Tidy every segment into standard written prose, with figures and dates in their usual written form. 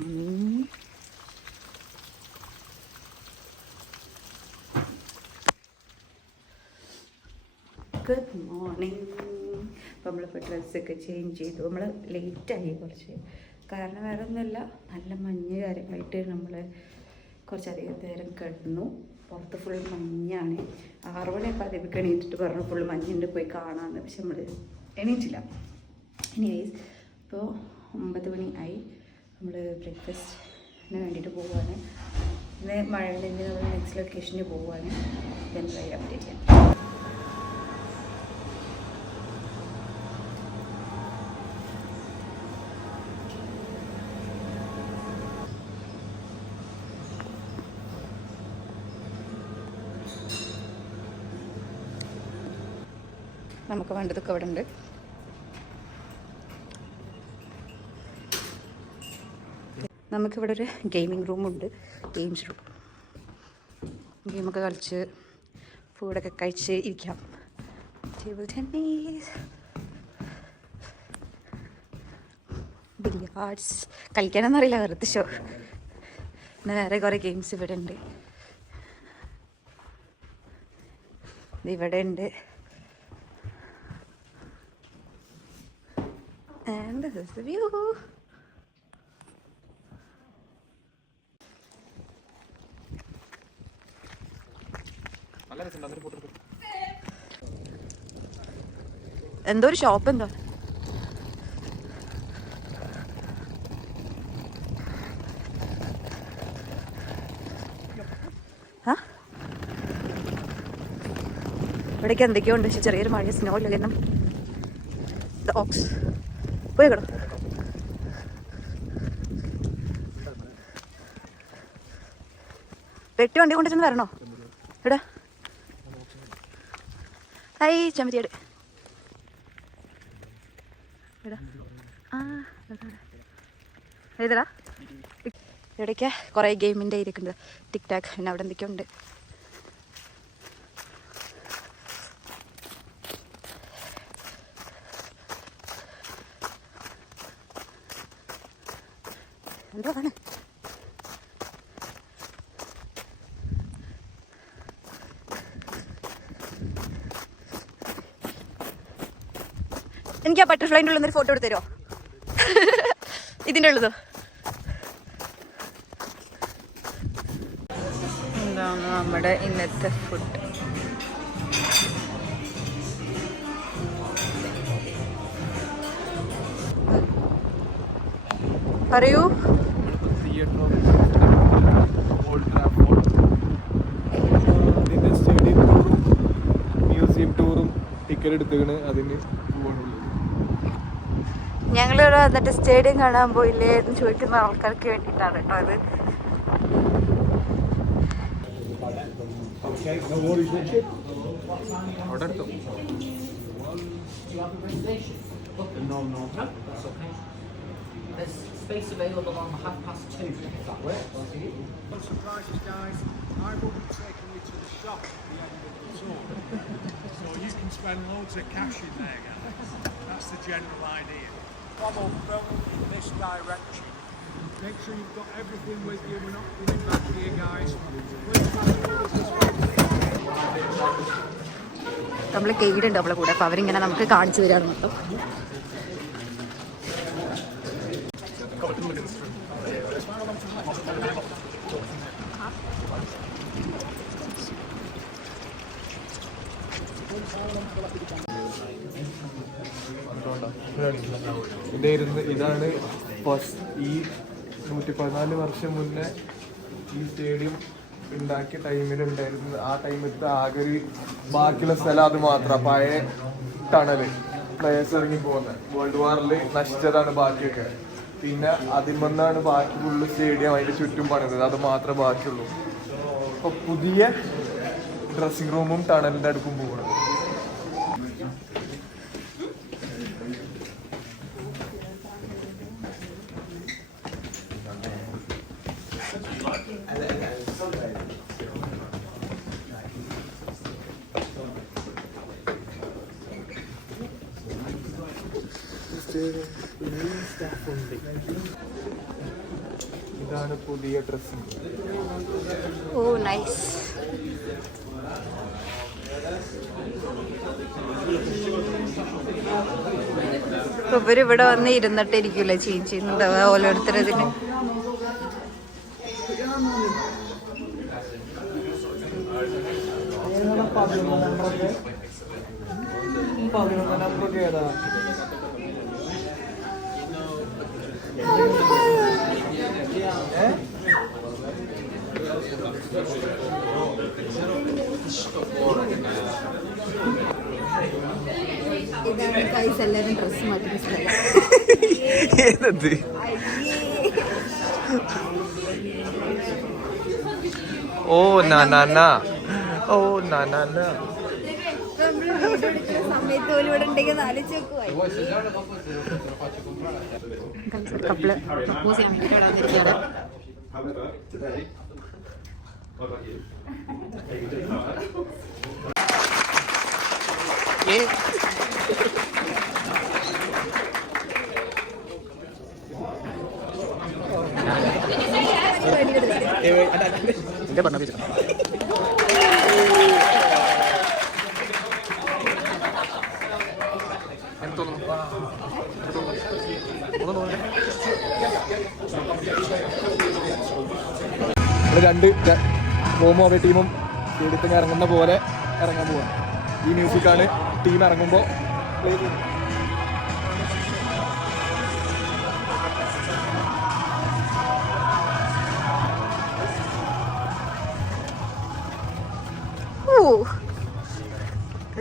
morning. Good morning. അപ്പോൾ നമ്മളിപ്പോൾ ഡ്രസ്സൊക്കെ ചേഞ്ച് ചെയ്തു. നമ്മൾ ലേറ്റായി കുറച്ച്. കാരണം വേറെ ഒന്നുമില്ല, നല്ല മഞ്ഞ് കാര്യങ്ങളായിട്ട് നമ്മൾ കുറച്ചധികം നേരം കിടന്നു. പുറത്ത് ഫുൾ മഞ്ഞാണ്. 6 മണിയൊക്കെ അതിലേക്ക് എണീറ്റിട്ട് പറഞ്ഞു ഫുൾ മഞ്ഞുണ്ട് പോയി കാണാമെന്ന്. പക്ഷെ നമ്മൾ എണീറ്റില്ല. എനിവേസ് ഇപ്പോൾ 9 മണി ആയി. നമ്മൾ ബ്രേക്ക്ഫാസ്റ്റിന് വേണ്ടിയിട്ട് പോവുകയാണ്. ഇന്ന് മഴ ഉണ്ടെങ്കിൽ നമ്മൾ നെക്സ്റ്റ് ലൊക്കേഷന് പോവുകയാണ്. എന്തായി അപ്ഡേറ്റ് ചെയ്യാം. നമുക്ക് വേണ്ടതൊക്കെ ഇവിടെ ഉണ്ട്. നമുക്കിവിടെ ഒരു ഗെയിമിംഗ് റൂമുണ്ട്, ഗെയിംസ് റൂം. ഗെയിമൊക്കെ കളിച്ച് ഫുഡൊക്കെ കഴിച്ച് ഇരിക്കാം. Table tennis, billiards. കളിക്കാനൊന്നും അറിയില്ല, വെറുതെ ഷോ. പിന്നെ വേറെ കുറേ ഗെയിംസ് ഇവിടെ ഉണ്ട്. ഇവിടെ ഉണ്ട്. And this is the view. എന്തോ ഒരു ഷോപ്പ് എന്തോ. ഇവിടേക്ക് എന്തൊക്കെയോ ഉണ്ട്. പക്ഷെ ചെറിയൊരു മഴ, സ്നോ ഇല്ലെന്നും. ഓക്സ് പോയി കിട. പെട്ടി വണ്ടി കൊണ്ടിട്ട് വരണോ? ഇവിടെ ഹൈ ചെമ്പരിയാട്. ഏതാ ഇവിടേക്ക് കുറേ ഗെയിമിൻ്റെ ഇരിക്കുന്നത്. ടിക് ടാക്ക്. പിന്നെ അവിടെ എന്തൊക്കെയോ ഉണ്ട്. എന്തോ ആണ്. എനിക്ക് ആ ബട്ടർഫ്ലൈൻ്റെ ഉള്ളിൽ നിന്നൊരു ഫോട്ടോ എടുത്ത് തരുമോ? ഇതിൻ്റെ ഉള്ളതോ? എന്താണ് നമ്മുടെ ഇന്നത്തെ ഫുഡ്? പറയൂ. മ്യൂസിയം ടൂറും ടിക്കറ്റ് എടുത്തേക്കണ്. അതിന് ഞങ്ങളിവിടെ വന്നിട്ട് സ്റ്റേഡിയം കാണാൻ പോയില്ലേ എന്ന് ചോദിക്കുന്ന ആൾക്കാർക്ക് വേണ്ടിയിട്ടാണ് കേട്ടോ അത്. There's space available on 2:30. If that works. No surprises, guys. I will be taking you to the shop at the end of the tour, so you can spend loads of cash in there, guys. That's the general idea. Follow film in this direction. Make sure you've got everything with you. We're not running back here, guys. നമ്മൾ guide ഉണ്ട് അവളെ കൂടെ. അപ്പോൾ അവരിങ്ങനെ നമുക്ക് കാണിച്ചു തരാണ് മൊത്തം. ഇതാണ് ഈ 114 വർഷം മുന്നേ ഈ സ്റ്റേഡിയം ഉണ്ടാക്കിയ ടൈമിലുണ്ടായിരുന്നത്. ആ ടൈമിലത്തെ ആകെ ഒരു ബാക്കിയുള്ള സ്ഥലം അത് മാത്രം. പഴയ ടണല് പ്ലേയേഴ്സ് ഇറങ്ങി പോകുന്നത്. വേൾഡ് വാറിൽ നശിച്ചതാണ് ബാക്കിയൊക്കെ. പിന്നെ അതിൽ ബാക്കി ഫുള്ള് സ്റ്റേഡിയം അതിൻ്റെ ചുറ്റും പണിതത്. അത് മാത്രമേ ബാക്കിയുള്ളൂ. അപ്പോൾ പുതിയ ഡ്രസ്സിംഗ് റൂമും ടണലിൻ്റെ അടുക്കും പോകണം. ഇതാണ് പുതിയ ഡ്രസ്സ്. ഓ നൈസ്. ഇവരിവിടെ വന്ന് ഇരുന്നിട്ടിരിക്കൂല ചേഞ്ച് ചെയ്യുന്നുണ്ടാവുക ഓരോരുത്തരതിന്. എല്ലാവരും ഡ്രസ് മാറ്റി ഏതത്? ഓ നാനാ, ഓ നാനാ. സമയത്ത് പോലും ഇവിടെ ഉണ്ടെങ്കിൽ ആലോചിച്ച് നോക്കുവായി. കപ്പിള് പ്രപ്പോസ് ചെയ്യാൻ വേണ്ടി ഇവിടെ വന്നിരിക്കുകയാണ്. എന്റെ പറഞ്ഞ രണ്ട് ഹോമോ അവ ടീമും എടുത്തിന് ഇറങ്ങുന്ന പോലെ ഇറങ്ങാൻ പോവാ. ഈ മ്യൂസിക്കാണ് ടീം ഇറങ്ങുമ്പോൾ പ്ലേ ചെയ്യുന്നത്.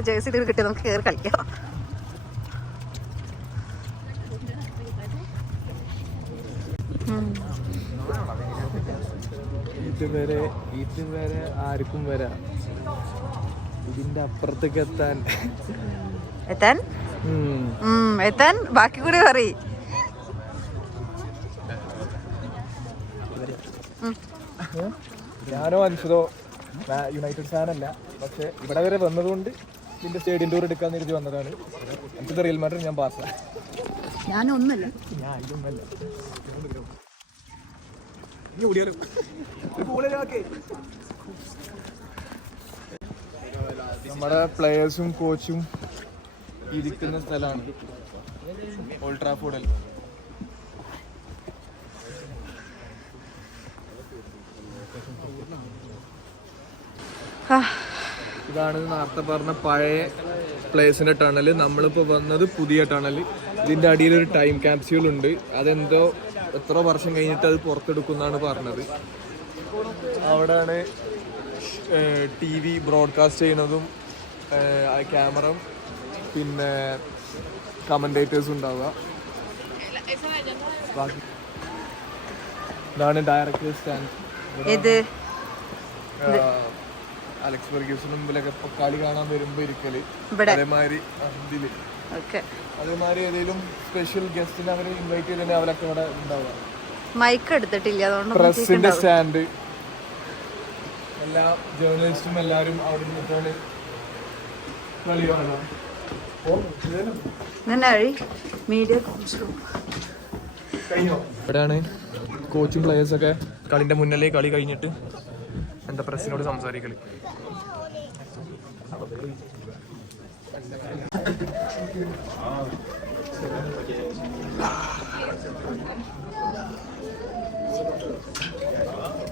ജേഴ്സി കിട്ടി നമുക്ക് കയറി കളിക്കാം. ഇതുവരെ ആർക്കും വരാം. ഇതിന്റെ അപ്പുറത്തേക്ക് എത്താൻ ബാക്കി കൂടി പറയും. ഞാനോ അൻഷതോ യുണൈറ്റഡ് ഫാനല്ല, പക്ഷെ ഇവിടെ വരെ വന്നതുകൊണ്ട് ഇതിന്റെ സ്റ്റേഡിയം ടൂർ എടുക്കാൻ തിരിച്ച് വന്നതാണ്. എനിക്ക് റിയൽ മാഡ്രിഡ്, ഞാൻ ബാർസ. ഞാനൊന്നല്ല, നമ്മുടെ പ്ലേയേഴ്സും കോച്ചും ഇരിക്കുന്ന സ്ഥലമാണ് ഓൾഡ് ട്രാഫോർഡിൽ. ഇതാണ് നേരത്തെ പറഞ്ഞ പഴയ പ്ലേസിന്റെ ടണല്. നമ്മളിപ്പോൾ വന്നത് പുതിയ ടണല്. ഇതിന്റെ അടിയിൽ ഒരു ടൈം ക്യാപ്സ്യൂൾ ഉണ്ട്. അതെന്തോ എത്ര വർഷം കഴിഞ്ഞിട്ട് അത് പുറത്തെടുക്കുന്നാണ് പറഞ്ഞത്. അവിടെയാണ് TV ബ്രോഡ്കാസ്റ്റ് ചെയ്യുന്നതും ക്യാമറ പിന്നെ കമന്റേറ്റേഴ്സും ഉണ്ടാവുക. ഇതാണ് ഡയറക്ടർ സ്റ്റാൻഡ്. അലക്സ് ഫെർഗ്യൂസിന് മുമ്പിലൊക്കെ കളി കാണാൻ വരുമ്പോ ഇരിക്കല്. അതേമാതിരി ഏതെങ്കിലും സ്പെഷ്യൽ ഗസ്റ്റിനെ അവര് ഇൻവൈറ്റ് ചെയ്തിട്ട് അവരൊക്കെ ഇവിടെ ഉണ്ടാവുക. മൈക്ക് എടുത്തിട്ടില്ല, പ്രസിന്റെ സ്റ്റാൻഡ്. എല്ലാ ജേർണലിസ്റ്റും എല്ലാരും അവിടെ നിന്നിട്ടാണ് കളി കാണാം. ഇവിടെയാണ് കോച്ചും പ്ലേയേഴ്സൊക്കെ കളിന്റെ മുന്നിലേ കളി കഴിഞ്ഞിട്ട് എന്താ പ്രസിനോട് സംസാരിക്കല്.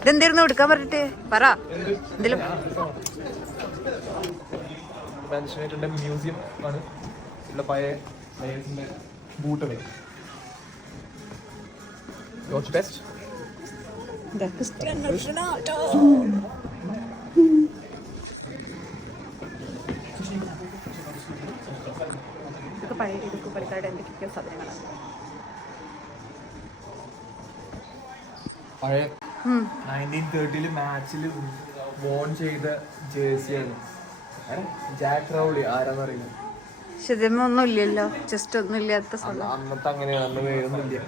ഇതെന്തായിരുന്നു എടുക്കാൻ പറഞ്ഞിട്ട് പറ. എന്തെങ്കിലും മാഞ്ചസ്റ്റർ യുണൈറ്റഡിന്റെ മ്യൂസിയം ആണ്. ഇവിടെ പഴയ പ്ലേയേഴ്സിന്റെ ബൂട്ടുകൾ. What's best? Cristiano Ronaldo. ഇതൊക്കെ പഴയ ഇതൊക്കെ കളിക്കാരുടെ എന്തൊക്കെയോ സാധനങ്ങളാണ്. പഴയ 1930 മാച്ചിൽ വോൺ ചെയ്ത ജേഴ്സിയാണ്. ജാക്ക് റൗളി ആരാന്നറിയില്ല. ഒന്നും ഇല്ലല്ലോ, ജസ്റ്റ് ഒന്നും ഇല്ലാത്ത സ്ഥലം. അന്നത്തെ അങ്ങനെയാണ്, അന്ന് വേറൊന്നുമില്ല.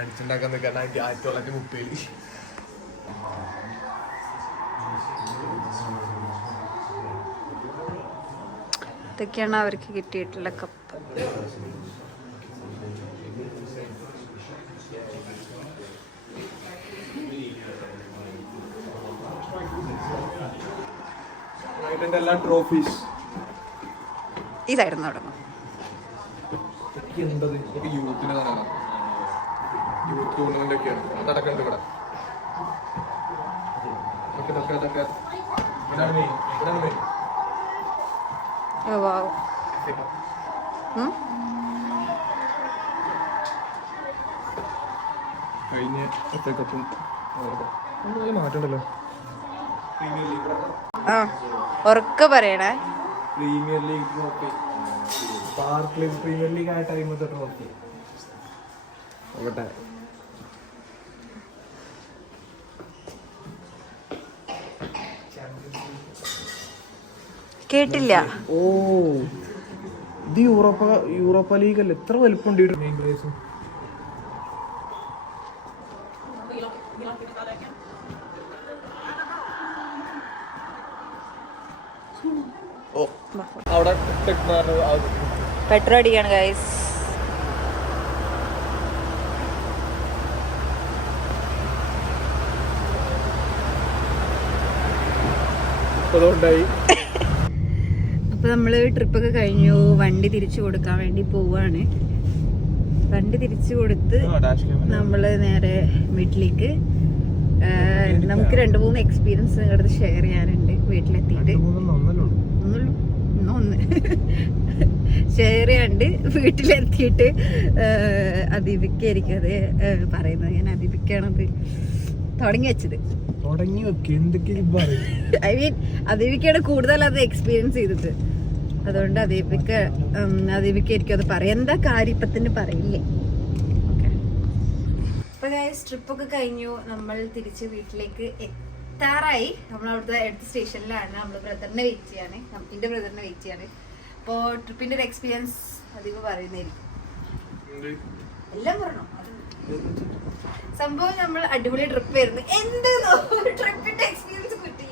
അടിച്ചുണ്ടാക്കാൻ നിൽക്കാൻ 1930. ഇതൊക്കെയാണ് അവർക്ക് കിട്ടിയിട്ടുള്ള കപ്പ്. ചേട്ടൻ്റെ എല്ലാ ട്രോഫീസ് ഈ സൈഡിൽ നിന്ന് തുടങ്ങും. എന്തത് യൂത്തിന് തന്നെ യൂത്ത് ടൂർണമെന്റ് ഒക്കെയാണ് അതടക്കണ്ട് ഇവിടെ. കഴിഞ്ഞ കപ്പും മാറ്റണ്ടല്ലോ. ഉറക്കെ പറയണേ. Premier league trophy, Barclays premier league ആയ ടൈമത്തെ ട്രോഫി അവിടെ. കേട്ടില്ല. ഓ ഇത് യൂറോപ്പ ലീഗ് അല്ലേ? എത്ര വലിപ്പമുണ്ട് മെയിൻ പ്ലേസും. അവിടെ പെട്രോൾ അടിക്കാണ് ഗൈസ്. അതുകൊണ്ടായി. അപ്പൊ നമ്മള് ട്രിപ്പൊക്കെ കഴിഞ്ഞു. വണ്ടി തിരിച്ചു കൊടുക്കാൻ വേണ്ടി പോവാണ്. വണ്ടി തിരിച്ചു കൊടുത്ത് നമ്മള് നേരെ വീട്ടിലേക്ക്. നമുക്ക് 2-3 എക്സ്പീരിയൻസ് നിങ്ങളുടെ ഷെയർ ചെയ്യാനുണ്ട് വീട്ടിലെത്തിയിട്ട്. ഒന്ന് ഷെയർ ചെയ്യാണ്ട് വീട്ടിലെത്തിയിട്ട് അദീപിക്കായിരിക്കും അത് പറയുന്നത്. ഞാൻ അദീപിക്കാണത് തുടങ്ങി വെച്ചത്. ഐ മീൻ അദീപിക്കാണ് കൂടുതൽ അത് എക്സ്പീരിയൻസ് ചെയ്തത്. അതുകൊണ്ട് അദീപിക്കായിരിക്കും അത് പറയാം. എന്താ കാര്യം ഇപ്പൊ തന്നെ പറയില്ലേ? അപ്പൊ ട്രിപ്പൊക്കെ കഴിഞ്ഞു. നമ്മൾ തിരിച്ച് വീട്ടിലേക്ക് എത്താറായി. നമ്മൾ അവിടുത്തെ അടുത്ത സ്റ്റേഷനിലാണ്. നമ്മൾ ബ്രദറിനെ വെയിറ്റ് ചെയ്യാണ്. എന്റെ ബ്രദറിനെ വെയിറ്റ് ചെയ്യാണ്. അപ്പോ ട്രിപ്പിന്റെ ഒരു എക്സ്പീരിയൻസ് അധികം പറയുന്നതായിരിക്കും. എല്ലാം പറഞ്ഞു. സംഭവം നമ്മൾ അടിപൊളി ട്രിപ്പ് ആയിരുന്നു. എന്ത് ട്രിപ്പിന്റെ എക്സ്പീരിയൻസ് കിട്ടി.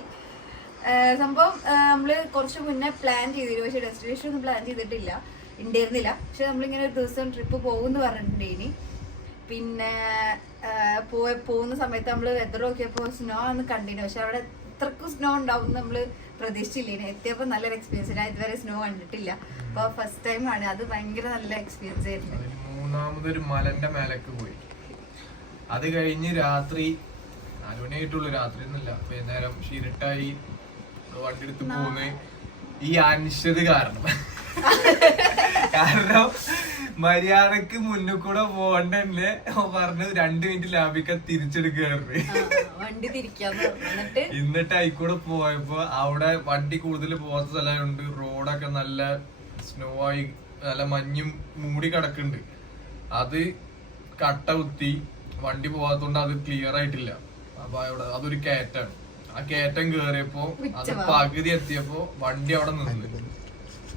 സംഭവം നമ്മള് കുറച്ച് മുന്നേ പ്ലാൻ ചെയ്തിരുന്നു. പക്ഷെ ഡെസ്റ്റിനേഷൻ ഒന്നും പ്ലാൻ ചെയ്തിട്ടില്ല, ഉണ്ടായിരുന്നില്ല. പക്ഷെ നമ്മളിങ്ങനെ ഒരു ദിവസം ട്രിപ്പ് പോകുമെന്ന് പറഞ്ഞിട്ടുണ്ടേനി. പിന്നെ പോകുന്ന സമയത്ത് നമ്മള് വെതർ നോക്കിയപ്പോൾ സ്നോ ഒന്ന് കണ്ടിരുന്നു. പക്ഷെ അവിടെ ഇത്രക്കും സ്നോ ഉണ്ടാവും നമ്മള് പ്രതീക്ഷിച്ചില്ലേ. എത്തിയപ്പോൾ നല്ലൊരു എക്സ്പീരിയൻസ്. ഞാൻ ഇതുവരെ സ്നോ കണ്ടിട്ടില്ല. അപ്പൊ ഫസ്റ്റ് ടൈം ആണ്. അത് ഭയങ്കര നല്ല എക്സ്പീരിയൻസ് ആയിരുന്നു. മൂന്നാമതൊരു മലന്റെ മേലേക്ക് പോയി. അത് കഴിഞ്ഞ് രാത്രി 4 മണിയായിട്ടുള്ളൂ. രാത്രി ഒന്നുമില്ല, വൈകുന്നേരം ഷിരിട്ടായി വണ്ടി എടുത്ത് പോകുന്ന ഈ അനിശ്ചിത കാരണം മര്യാദക്ക് മുന്നിൽ കൂടെ പോകണ്ടല്ലേ പറഞ്ഞ് 2 മിനിറ്റ് ലാഭിക്കാൻ തിരിച്ചെടുക്കുകയായിരുന്നു. എന്നിട്ട് ആയിക്കൂടെ പോയപ്പോ അവിടെ വണ്ടി കൂടുതൽ പോകാത്ത സ്ഥലമുണ്ട്. റോഡൊക്കെ നല്ല സ്നോ ആയി, നല്ല മഞ്ഞും മൂടി കിടക്കുന്നുണ്ട്. അത് കട്ട കുത്തി വണ്ടി പോകാത്തോണ്ട് അത് ക്ലിയർ ആയിട്ടില്ല. അപ്പൊ അവിടെ അതൊരു കയറ്റാണ്. ആ കയറ്റം കേറിയപ്പോ അത് പകുതി എത്തിയപ്പോ വണ്ടി അവിടെ നിന്ന്.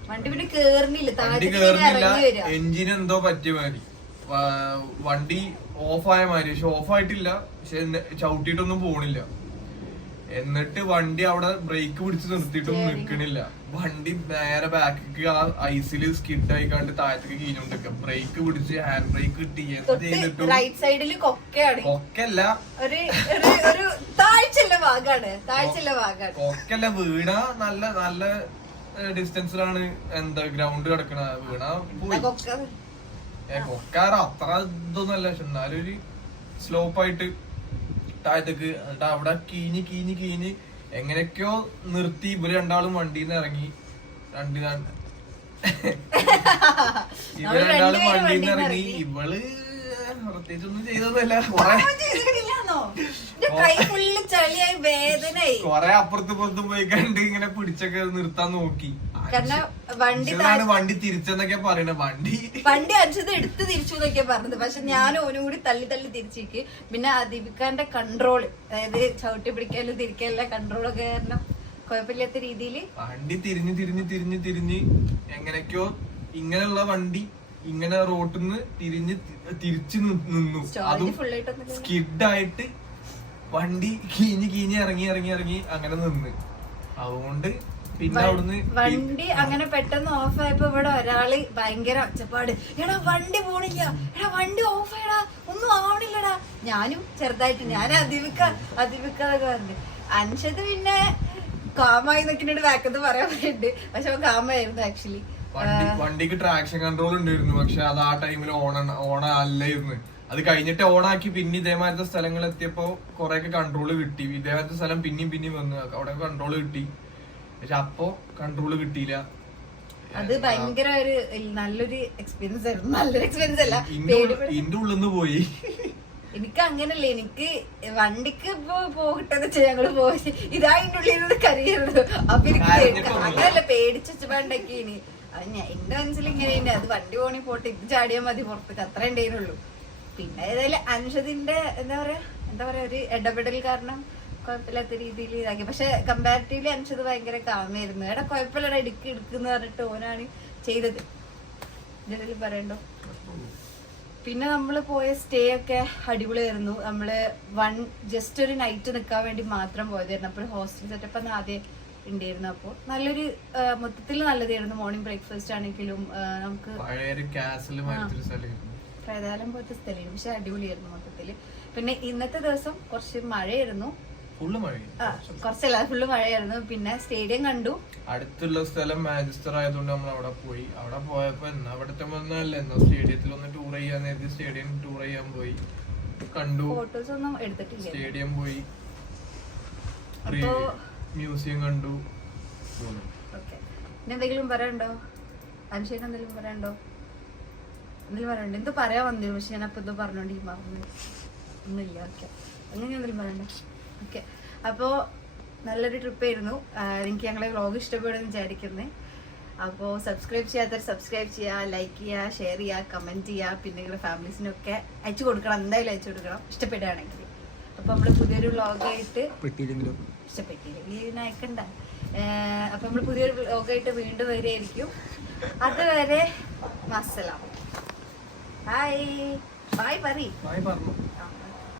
വണ്ടി കേറുന്നില്ല. എഞ്ചിൻ എന്തോ പറ്റിയ മാതിരി, വണ്ടി ഓഫായ മാതിരി. പക്ഷെ ഓഫായിട്ടില്ല, പക്ഷെ ചവിട്ടിയിട്ടൊന്നും പോണില്ല. എന്നിട്ട് വണ്ടി അവിടെ ബ്രേക്ക് പിടിച്ച് നിർത്തിയിട്ടൊന്നും നിൽക്കണില്ല. വണ്ടി നേരെ ബാക്കിക്ക് ആ ഐസിൽ സ്കിഡ് ആയിക്കാണ്ട് താഴത്തേക്ക് കീഞ്ഞോണ്ടിരിക്കുക. ബ്രേക്ക് പിടിച്ച് ഹാൻഡ് ബ്രേക്ക് കിട്ടി. എന്ത് ചെയ്തിട്ടും കൊക്കല്ല, കൊക്കല്ല, വീണ നല്ല നല്ല ഡിസ്റ്റൻസിലാണ് എന്താ ഗ്രൗണ്ട് കിടക്കണ. വീണ പോയി. കൊക്കാറ അത്ര ഇതൊന്നുമല്ല, പക്ഷെ എന്നാലും ഒരു സ്ലോപ്പായിട്ട് താഴത്തേക്ക്. എന്നിട്ട് അവിടെ കീഞ്ഞ് എങ്ങനെയൊക്കെയോ നിർത്തി. ഇവര് 2 വണ്ടിന്ന് ഇറങ്ങി. ഇവര് 2 വണ്ടിന്ന് ഇറങ്ങി. ഇവള് പ്രത്യേകിച്ചൊന്നും ചെയ്തതല്ല. കൊറേ അപ്പുറത്തും പുറത്തും പോയി കണ്ട് ഇങ്ങനെ പിടിച്ചൊക്കെ നിർത്താൻ നോക്കി. വണ്ടി തിരിച്ചെന്നൊക്കെ പറയണ. വണ്ടി അഞ്ചത് എടുത്ത് തിരിച്ചു എന്നൊക്കെ പറഞ്ഞത്. പക്ഷെ ഞാൻ ഓനും കൂടി തള്ളി തിരിച്ചേക്ക്. പിന്നെ അദീപിക്കാന്റെ കൺട്രോള്, അതായത് ചവിട്ടി പിടിക്കാനും തിരിക്കാനുള്ള കൺട്രോളൊക്കെ കാരണം കുഴപ്പമില്ലാത്ത രീതിയില് വണ്ടി തിരിഞ്ഞ് എങ്ങനെയൊക്കെയോ ഇങ്ങനെയുള്ള വണ്ടി ഇങ്ങനെ റോട്ടിൽ നിന്ന് തിരിച്ചു നിന്നു. അതും സ്കിഡായിട്ട് വണ്ടി കീഞ്ഞ് ഇറങ്ങി അങ്ങനെ നിന്ന്. അതുകൊണ്ട് പിന്നെ അവിടുന്ന് വണ്ടി അങ്ങനെ പെട്ടെന്ന് ഓഫ് ആയപ്പോ ഇവിടെ ഒരാള് ഭയങ്കര ഒച്ചപ്പാട്, എടാ വണ്ടി പോണില്ല, എടാ വണ്ടി ഓഫ് ആയടാ, ഒന്നും ആവണില്ലടാ. ഞാനും ചെറുതായിട്ട് ഞാൻ അതിവിക്കാതൊക്കെ പറഞ്ഞു. അൻഷത് പിന്നെ കാമായി നിൽക്കുന്നുണ്ട് ബാക്കത്ത് പറയാൻ പറയുന്നുണ്ട്. പക്ഷെ അവൻ കാമായിരുന്നു ആക്ച്വലി. വണ്ടിക്ക് ട്രാക്ഷൻ കൺട്രോൾ ഉണ്ടായിരുന്നു, പക്ഷെ അത് ആ ടൈമിൽ ഓൺ അല്ലായിരുന്നു. അത് കഴിഞ്ഞിട്ട് ഓണാക്കി പിന്നെ ഇതേമാതിരത്തെ സ്ഥലങ്ങൾ എത്തിയപ്പോ കൊറേയൊക്കെ കൺട്രോൾ കിട്ടി. ഇതേമാതിരത്തെ സ്ഥലം പിന്നെയും വന്നു, അവിടെ കൺട്രോൾ കിട്ടി. പക്ഷെ അപ്പൊ കൺട്രോൾ കിട്ടിയില്ല. അത് ഭയങ്കര ഒരു നല്ലൊരു എക്സ്പീരിയൻസ് ആയിരുന്നു. നല്ലൊരു എക്സ്പീരിയൻസ് അല്ല, ഇന്റെ ഉള്ളിന്ന് പോയി. എനിക്ക് അങ്ങനല്ലേ, എനിക്ക് വണ്ടിക്ക് ഇപ്പൊ പോകട്ടെന്ന് വെച്ചാൽ ഞങ്ങള് പോയി ഇതാ അതിന്റെ ഉള്ളിൽ നിന്ന് കരയരുത്. അപ്പൊ എനിക്ക് അങ്ങനല്ല, പേടിച്ചുണ്ടാക്കി. ഇനി എന്റെ മനസ്സിൽ ഇങ്ങനെ അത് വണ്ടി പോണി പോട്ടെ, ഇത് ചാടിയാൽ മതി പുറത്തേക്ക്, അത്ര ഉണ്ടായിരുന്നുള്ളൂ. പിന്നെ ഏതായാലും അൻഷദിന്റെ എന്താ പറയാ ഒരു ഇടപെടൽ കാരണം കുഴപ്പമില്ലാത്ത രീതിയിൽ ഇതാക്കി. പക്ഷെ കമ്പാരിറ്റീവ്ലി അൻഷദ് ഭയങ്കര കാമായിരുന്നു. എടാ കുഴപ്പമില്ലടാ എടുക്കുന്ന പറഞ്ഞിട്ട് ഓനാണ് ചെയ്തത്. ഇതിൽ പറയണ്ടോ. പിന്നെ നമ്മള് പോയ സ്റ്റേ ഒക്കെ അടിപൊളിയായിരുന്നു. നമ്മള് ജസ്റ്റ് ഒരു നൈറ്റ് നിൽക്കാൻ വേണ്ടി മാത്രം പോയതായിരുന്നു. അപ്പോൾ ഹോസ്റ്റൽ സെറ്റപ്പ് അന്ന് ആദ്യം ഉണ്ടായിരുന്നു. അപ്പോൾ നല്ലൊരു മൊത്തത്തിൽ നല്ലതായിരുന്നു. മോർണിംഗ് ബ്രേക്ക്ഫാസ്റ്റ് ആണെങ്കിലും നമുക്ക് പ്രേതാലം പോലത്തെ സ്ഥലമായിരുന്നു, പക്ഷെ അടിപൊളിയായിരുന്നു മൊത്തത്തില്. പിന്നെ ഇന്നത്തെ ദിവസം കുറച്ച് മഴയായിരുന്നു, കുറച്ചല്ല ഫുള്ള് മഴയായിരുന്നു. പിന്നെ സ്റ്റേഡിയം കണ്ടു. അടുത്തുള്ള സ്ഥലം മാഞ്ചസ്റ്റർ ആയതുകൊണ്ട് നമ്മൾ അവിടെ പോയി. അവിടെ പോയപ്പോ അവിടുത്തെ സ്റ്റേഡിയത്തിൽ ഒന്ന് ടൂർ ചെയ്യാൻ നേരത്തെ സ്റ്റേഡിയം ടൂർ ചെയ്യാൻ പോയി, കണ്ടു. ഫോട്ടോസ് ഒന്നും എടുത്തിട്ടില്ല. സ്റ്റേഡിയം പോയി, മ്യൂസിയം കണ്ടു. പിന്നെ എന്തെങ്കിലും പറയണ്ടോ? അനുഷേക്ക് എന്തെങ്കിലും പറയണ്ടോ? എന്തെങ്കിലും പറയണ്ടോ? എന്തോ പറയാൻ വന്നിരുന്നു, പക്ഷെ ഞാൻ അപ്പൊ എന്തോ പറഞ്ഞോണ്ട് ഈ മറന്നു. ഒന്നുമില്ല. ഓക്കെ, അങ്ങനെ എന്തെങ്കിലും പറയണ്ടോ? ഓക്കെ, അപ്പോ നല്ലൊരു ട്രിപ്പ് ആയിരുന്നു. എനിക്ക് ഞങ്ങളെ വ്ളോഗ് ഇഷ്ടപ്പെടുമെന്ന് വിചാരിക്കുന്നത്. അപ്പോൾ സബ്സ്ക്രൈബ് ചെയ്യാത്തവർ സബ്സ്ക്രൈബ് ചെയ്യുക, ലൈക്ക് ചെയ്യുക, ഷെയർ ചെയ്യുക, കമന്റ് ചെയ്യുക. പിന്നെ നിങ്ങളുടെ ഫാമിലീസിനൊക്കെ അയച്ചു കൊടുക്കണം, എന്തായാലും അയച്ചു കൊടുക്കണം ഇഷ്ടപ്പെടുകയാണെങ്കിൽ. അപ്പോൾ നമ്മൾ പുതിയൊരു വ്ളോഗായിട്ട് ഇഷ്ടപ്പെട്ടില്ലെങ്കിൽ ഇതിനെ അയക്കണ്ട. അപ്പോൾ നമ്മൾ പുതിയൊരു വ്ളോഗായിട്ട് വീണ്ടും വരികയായിരിക്കും. അതുവരെ മസ്സലാം. Bye bye.